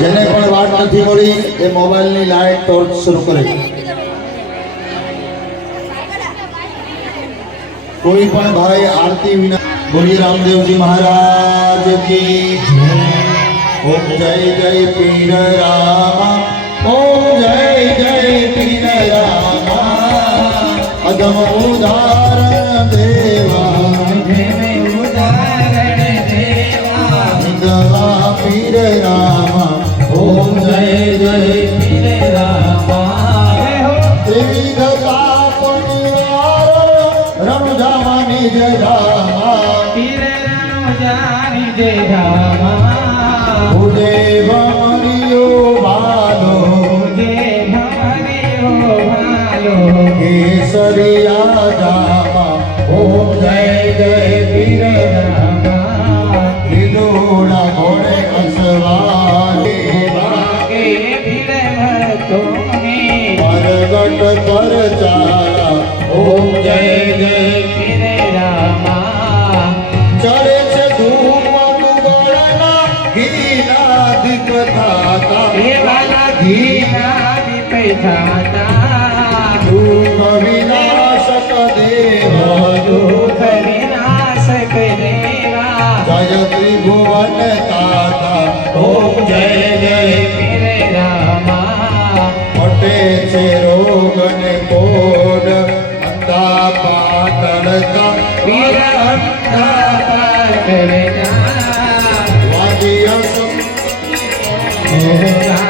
જેને પણ વાત નથી મળી, એ મોબાઈલની લાઈટ ટોર્ચ શરૂ કરે કોઈ પણ ભાઈ આરતી વિના બોલી રામદેવજી મહારાજ કી ઓમ જય જય પીર રામા. ઓમ જય જય પીર રામા. અધમ ઉદાહરણ દેવા રણજામાની જય રામા ભૂદેવ મરિયો બાલો કેસરિયા જામા ઓમ જય જય પીર રામા લીલોડા ઘોડે અસવારે પરગટ પર ચાલા ઓમ જય જય हीरानी पहचाना भूम विनाशक देवा। दुख विनाशक देवा। जय त्रिभुवन दाता ओम जय जय मेरे रामा। पटे छे रोगन कोड। अंधा पातल का वीर अंधा पातल का। वादिया सुन। Oh,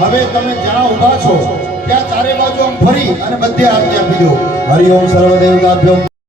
હવે તમે જ્યાં ઊભા છો, ત્યાં ચારે બાજુ આમ ફરી અને બધે આરતી આપી દો. હરિ ઓમ સર્વદેવતાભ્યો